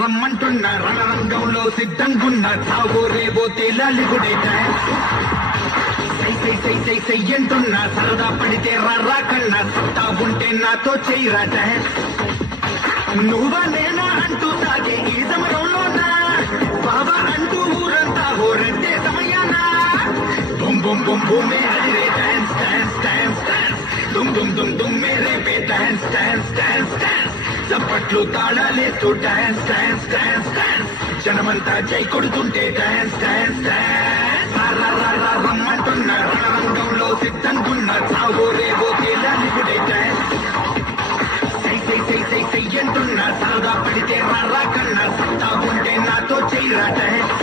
రమ్మంటున్న రణరంగంలో సిద్ధంగున్న చావో రేవో తేలాలిగుడే చెయ్యంటున్నా సరదా పడితే రారా కన్నా సత్తా ఉంటే నాతో చెయ్యరా నువ్వా నేనా అంటూ సాగే ఈ సమరంలోనా బాబా అంటూ ఊరంతా హోరంటే సమయానా బుమ్ బుమ్ బుమ్ బుమ్ మేరే డాన్స్ డాన్స్ డాన్స్ డాన్స్ దుమ్ దుమ్ దుమ్ దుమ్ మేరే పే డాన్స్ డాన్స్ డాన్స్ డాన్స్ చప్పట్లు తాళాలేస్తూ డాన్స్ డాన్స్ డాన్స్ డాన్స్ జనమంతా జై కొడుతుంటే డాన్స్ డాన్స్ డాన్స్ రమ్మంటున్న రణరంగంలో సిద్ధంగున్న చావో రేవో తేలాలిగుడే డాన్స్ చెయ్యంటున్నా సరదా పడితే రారా కన్నా సత్తా ఉంటే నాతో చెయ్యరా డాన్స్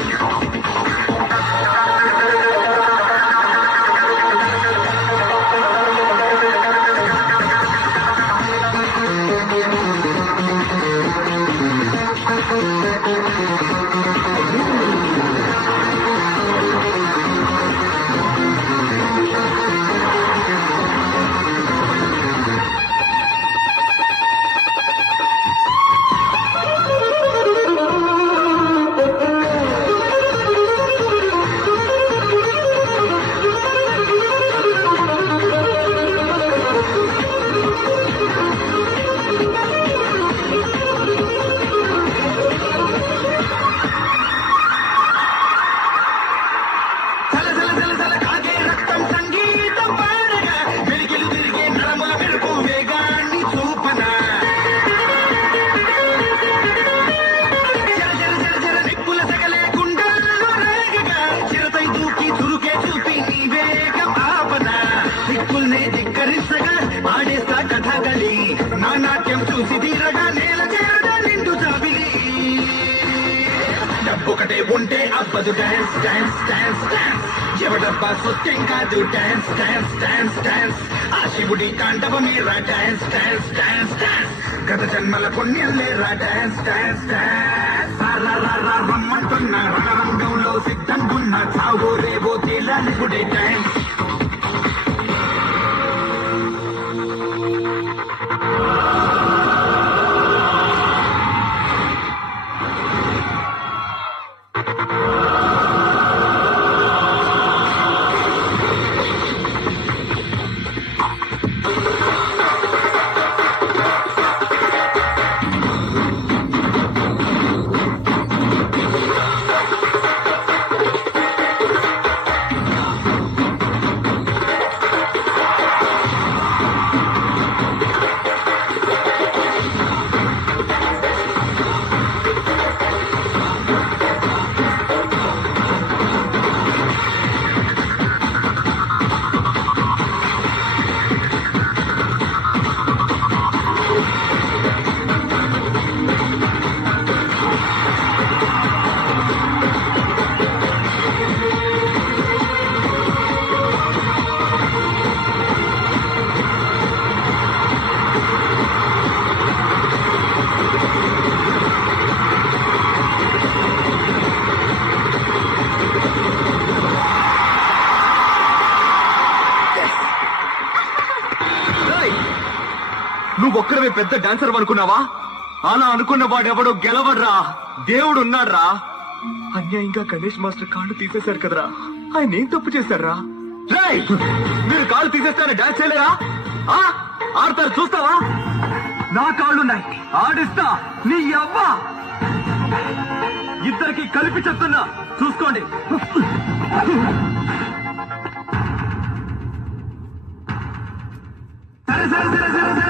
నాట్యం చూసి తీరగా నేల చేరగా నిండు జాబిలి డబ్బొకటే ఉంటే అబ్బదు డాన్స్ డాన్స్ డాన్స్ డాన్స్ ఎవడబ్బా సొత్తెం కాదు డాన్స్ డాన్స్ డాన్స్ డాన్స్ ఆ శివుడి తాండవమేరా డాన్స్ డాన్స్ డాన్స్ డాన్స్ గత జన్మల పుణ్యం లేరా డాన్స్ డాన్స్ డాన్స్ రమ్మంటున్న రణరంగంలో సిద్ధంగున్న చావో రేవో తేలాలిగుడే డాన్స్ నువ్వొక్కడమే పెద్ద డాన్సర్ అనుకున్నావా? అలా అనుకున్న వాడెవడో గెలవడ్రా, దేవుడు ఉన్నాడ్రా. అన్యాయంగా గణేష్ మాస్టర్ కాళ్ళు తీసేశారు కదరా, ఆయన ఏం తప్పు చేశారా? మీరు కాళ్ళు తీసేస్తారని డాన్స్ చేయలేరా? ఆడతారు చూస్తావా? నా కాళ్ళున్నాయి, ఆడిస్తా నీ అవ్వ. ఇద్దరికి కలిపి చెప్తున్నా, చూసుకోండి. సరే సరే సరే సరే సరే